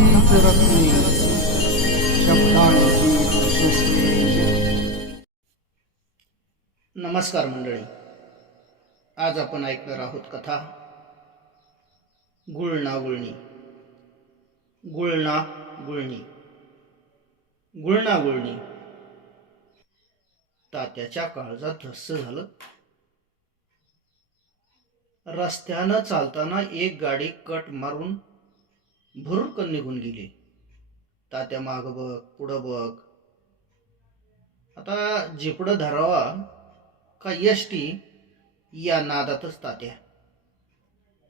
नावाचीच रत्ने शब्दांची प्रशस्ती नमस्कार मंडळी. आज आपण ऐकणार आहोत कथा गुळणा गुळणी. गुळणा गुळणी. गुळणा गुळणी. तात्याच्या काळजात धस्स झालं. रस्त्यानं चालताना एक गाडी कट मारून भुरकन निघून गेली. तात्या माग बघ पुढं बघ. आता जिकडं धरावा का यष्टी या नादातच तात्या.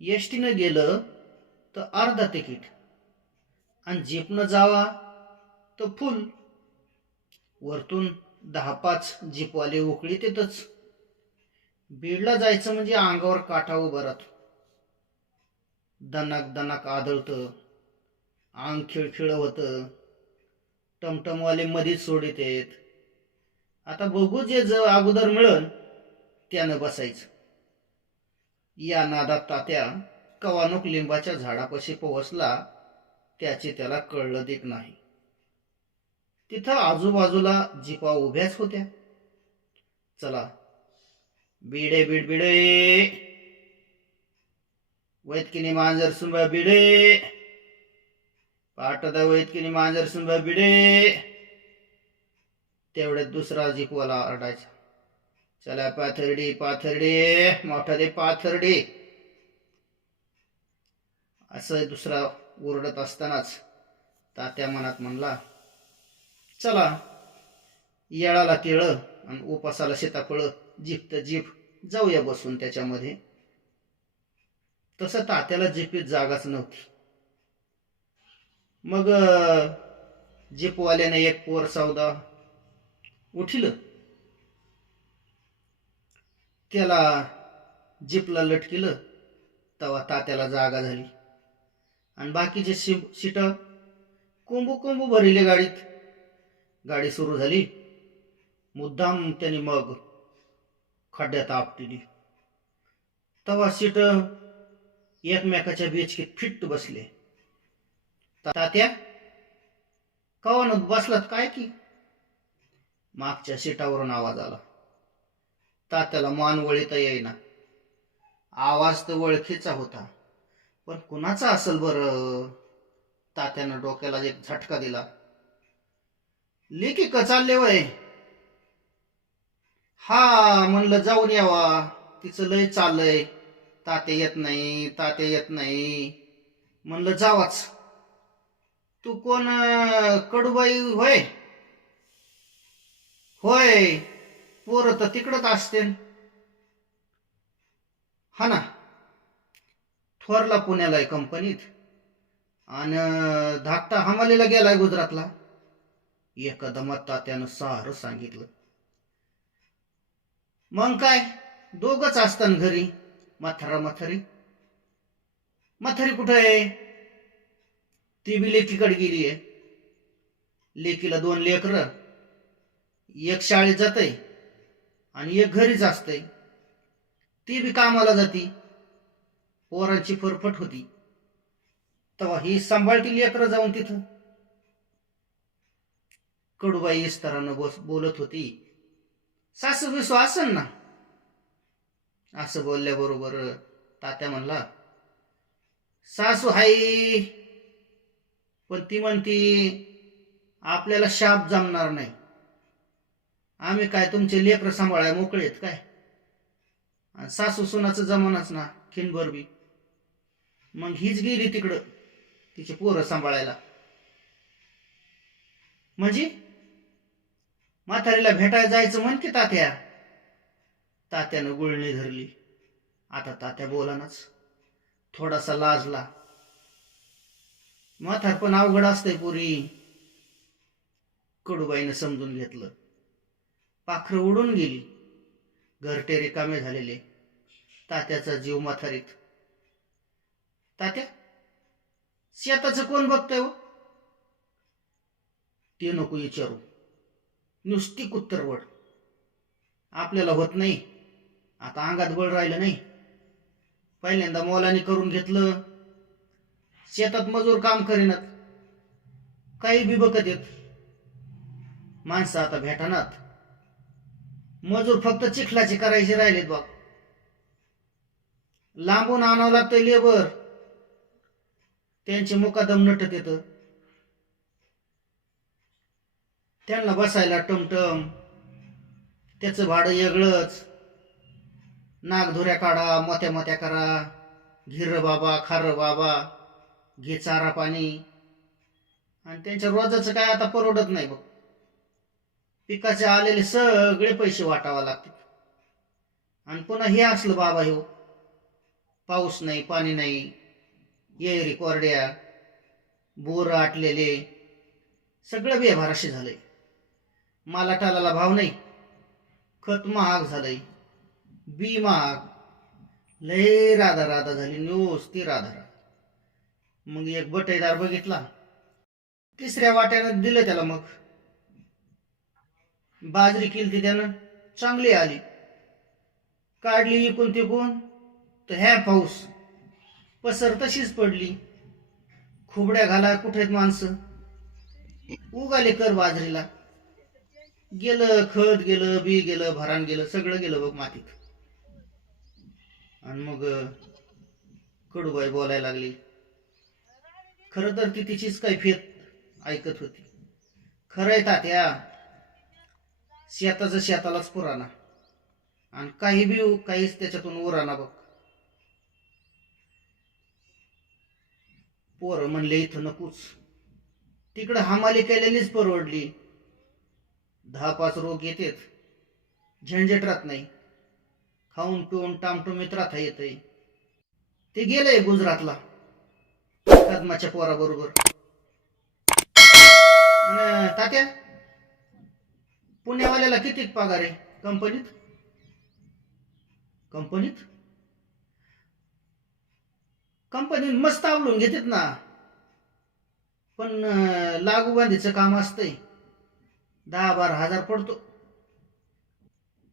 यष्टीनं गेलं तर अर्धा तिकीट. आणि जीपनं जावा तर फुल. वरतून दहा पाच जीपवाले उकळीत येतच बीडला जायचं म्हणजे अंगावर काठा उभं राहतो. दनाक दनाक आदळतं. अंग खिळखिळ होतं टमटमवाले मधीच सोडित आहेत आता बघू जे ज अगोदर मिळन त्यानं बसायचं. या नादात तात्या कवानुक लिंबाच्या झाडापाशी पोहोचला त्याचे त्याला कळलं देत नाही. तिथं आजूबाजूला जिपा उभ्याच होत्या. चला बिडे बिड बिडे. वैतकिनी मांजर सुंबा बिडे. पाटदा वैतकिनी मांजर सुंबा बिडे. तेवढ्यात दुसरा जिपवाला आरडायचा. चला पाथर्डी पाथर्डी मोठा दे पाथर्डी. असं दुसरा ओरडत असतानाच तात्या मनात म्हणला चला येळाला केळं आणि उपासाला सीताफळं जीप तर जीप जाऊया बसून त्याच्यामध्ये. तसं तात्याला जिपीत जागाच नव्हती. मग जिपवाल्याने एक पोर सौदा उठिल. त्याला जीपला लटकिलं. तेव्हा तात्याला जागा झाली. आणि बाकीचे शि सीट कोंबू कोंबू भरिले गाडीत गाडी सुरू झाली. मुद्दाम त्याने मग खड्ड्यात आपटिली तेव्हा सीट एकमेकाच्या बेचकीत फिट्ट बसले. तात्या कवान बसलात काय की? मागच्या सीटावरून आवाज आला. तात्याला मान वळीता येईना. आवाज तर ओळखीचा होता पण कुणाचा असेल बर? तात्यानं डोक्याला एक झटका दिला. लेकी का चालले वय. हा म्हणलं जाऊन यावा. तिचं लय चाललंय. तात्या येत नाही तात्या येत नाही. म्हणलं जावाच. तू कोण कडूबाई होय? होय. पोर तर तिकडच असते हा ना. थोरला पुण्याला आहे कंपनीत आणि धाकटा हमालीला गेलाय गुजरातला. एकदमात तात्यानं सारं सांगितलं. मग काय? दोघच असतात घरी. मथारा मथरी. मथरी कुठं आहे? ती बी लेकीकडे गेली आहे. लेकीला दोन लेकर एक शाळेत जाते आणि एक घरीच असते ती बी कामाला जाती. पोरांची फरफट होती. तेव्हा ही सांभाळती लेकरं जाऊन तिथं. कडूबाई इस्तरानं बस बोलत होती सासू बिसू असन ना? असं बोलल्याबरोबर तात्या म्हणला सासू हाई पण ती म्हणती आपल्याला शाप जमणार नाही. आम्ही काय तुमचे लेकरं सांभाळाय मोकळे आहेत काय? आणि सासू सुनाचं जमानाच ना खिनभर बी. मग हीच गेली तिकडं तिचे पोरं सांभाळायला. म्हणजे म्हातारीला भेटायला जायचं म्हण की तात्या? तात्यानं गुळणी धरली. आता तात्या बोलानाच. थोडासा लाजला. म्हातार पण अवघड असतंय पुरी. कडूबाईनं समजून घेतलं. पाखरं उडून गेली. घरटे रिकामे झालेले. तात्याचा जीव माथारीत. तात्या शेताचं कोण बघतंय हो? ते नको विचारू. नुसती कुत्तरवड आपल्याला होत नाही. आता अंगात बळ राहिलं नाही. पहिल्यांदा मोलाने करून घेतलं. शेतात मजूर काम करीनात. काही बी बघत येत. माणसं आता भेटणार मजूर फक्त चिखलाचे करायचे राहिलेत बाप. लांबून आणावं लागतं लेबर. त्यांचे मुकादम नटत येत. त्यांना बसायला टमटम. त्याचं भाडं वेगळंच नागधुऱ्या काढा मोत्या मोत्या करा. घिर बाबा खार बाबा. घे चारा पाणी. आणि त्यांच्या रोजाचं काय आता परवडत नाही बघ. पिकाचे आलेले सगळे पैसे वाटावा लागतील आणि पुन्हा हे असलं बाबा हो पाऊस नाही पाणी नाही. येरी कोरड्या बोर आटलेले. सगळं बेभाराशी झालंय. माला टालाला भाव नाही. खत महाग झालंय. बी महाग. लय राधा राधा झाली. नुसती राधा राधा मग एक बटेदार बघितला. तिसऱ्या वाट्यानं दिलं त्याला मग. बाजरी केली त्यानं चांगली आली. काढली इकून तिकून तर ह्या पाऊस. पसर तशीच पडली. खुबड्या घाला कुठे माणसं? उगाले कर बाजरीला. गेलं खत गेलं बी गेलं भरान गेलं सगळं गेलं बघ मातीत. आणि मग कडूबाई बोलायला लागली. खरं तर ती तिचीच काही ऐकत होती. खरंय तात्या. शेताचं शेतालाच पुराणा. आणि काही बी काहीच त्याच्यातून उराणा बघ. पोरं म्हणले इथं नकोच. तिकडं हमाली केलेलीच परवडली. दहा पाच रोग येतेत. झंझट राहत नाही. खाऊन पिऊन टामटुमीत राहता येतंय. ते गेलंय गुजरातला. पद्माच्या पोराबरोबर. आणि तात्या पुण्यावाल्याला किती पगार आहे कंपनीत? कंपनीत? कंपनीत मस्त आवडून घेतात ना. पण लागू बांधीच काम असतंय. दहा बारा हजार पडतो.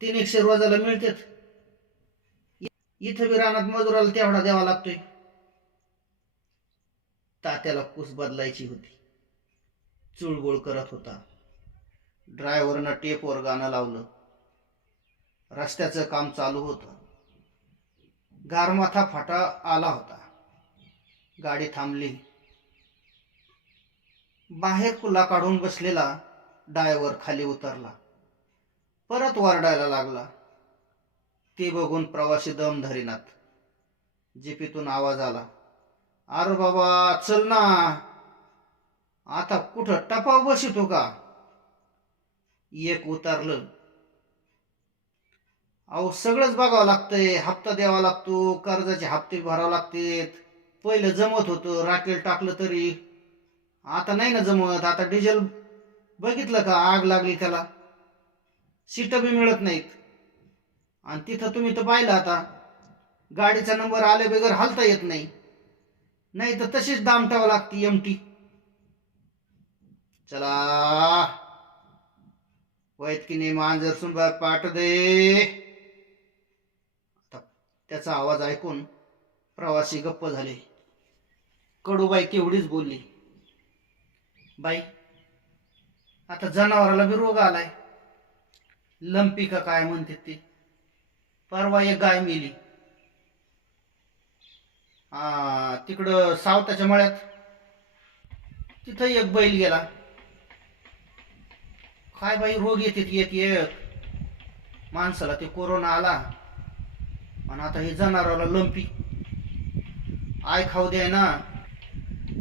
तीन एकशे रोजाला मिळतात. इथं बी रानात मजुराला तेवढा द्यावा लागतोय. तात्याला कुस बदलायची होती. चुळबुळ करत होता. ड्रायव्हरनं टेपवर गाणं लावलं. रस्त्याचं काम चालू होतं. गारमाथा फाटा आला होता. गाडी थांबली. बाहेर कुला काढून बसलेला डायव्हर खाली उतरला. परत वारडायला लागला. ते बघून प्रवासी दम धरिनात जिपीतून आवाज आला. अरे बाबा चल ना. आता कुठं टपाव बसितो का? एक उतरलं. अहो सगळंच बघावं लागतंय. हप्ता द्यावा लागतो कर्जाचे हप्ते भरावे लागतेत. पहिलं जमत होतं राखेल टाकलं तरी. आता नाही ना जमत. आता डिझेल बघितलं का? आग लागली त्याला. सीट बी मिळत नाहीत. आणि तिथं तुम्ही तर पाहिलं आता. गाडीचा नंबर आल्या बेगर हालता येत नाही. नाही तर तशीच दामटावं लागते एमटी चला. वैतकीने मांजर सुंबा पाठ दे. आता त्याचा आवाज ऐकून प्रवासी गप्प झाले. कडूबाई केवढीच बोलली. बाई आता जनावराला बी रोग आलाय. लंपी का काय म्हणते ते? परवा एक गाय मेली. तिकडं सावताच्या मळ्यात. तिथं एक बैल गेला. काय बाई रोग येतात येत एक. माणसाला ते कोरोना आला. आणि आता हे जनावराला लंपी. आय खाऊ द्याय ना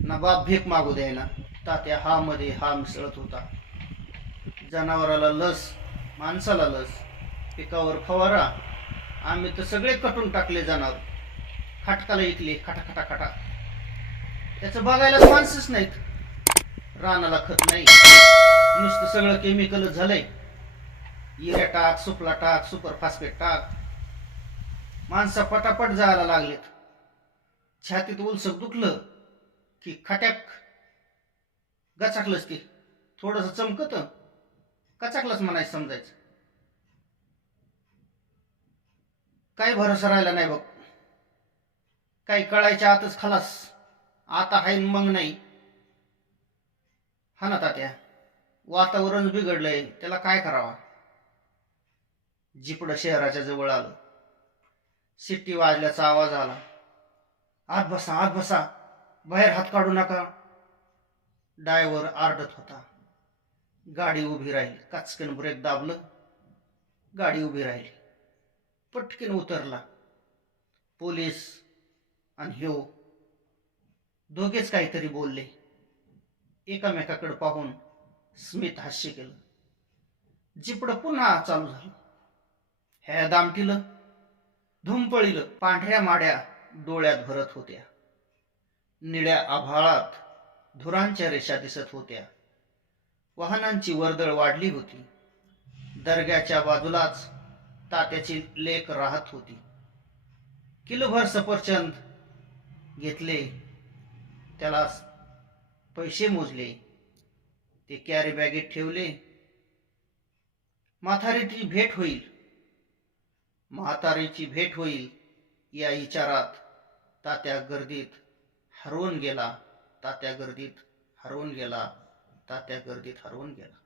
ना बाप भीक मागू द्याय ना तात्या हा मध्ये हा मिसळत होता. जनावराला लस माणसाला लस. पिकावर फवारा. आम्ही तर सगळे कटून टाकले जनावर. खाटकाला इकले खटा खटा खटा त्याचं बघायला माणसंच नाहीत. रानाला खत नाही. नुसतं सगळं केमिकल झालंय. युरिया टाक सुपला टाक सुपर फास्फेट टाक. माणसं पटापट जायला लागलेत. छातीत उलसक दुखलं की खट्याक गचाकलंच ते थोडस चमकत. कचाकलंच म्हणायचं समजायचं. काही भरोसा राहिला नाही बघ. काही कळायच्या आतच खलास. आता हाय मग नाही. हा ना तात्या वातावरण बिघडलंय त्याला काय करावा? जिपडं शहराच्या जवळ आलं सिट्टी वाजल्याचा आवाज आला. आत बसा आत बसा बाहेर हात काढू नका. डायव्हर आरडत होता. गाडी उभी राहिली काचकन ब्रेक दाबलं. गाडी उभी राहिली. पटकन उतरला. पोलीस आणि ह्यो हो. दोघेच काहीतरी बोलले. एकामेकाकडे पाहून स्मित हास्य केलं. जिपडं पुन्हा चालू झालं. ह्या दामटीलं धुमपळीलं पांढऱ्या माड्या डोळ्यात भरत होत्या. निळ्या आभाळात धुरांच्या रेषा दिसत होत्या. वाहनांची वर्दळ वाढली होती. दर्ग्याच्या बाजूलाच तात्याची लेख राहत होती. किलोभर सफरचंद घेतले. त्याला पैसे मोजले. ते कॅरी बॅगेत ठेवले. म्हातारीची भेट होईल. म्हातारीची भेट होईल या विचारात तात्या गर्दीत हरवून गेला. तात्या गर्दीत हरवून गेला. तात्या गर्दीत हरवून गेला.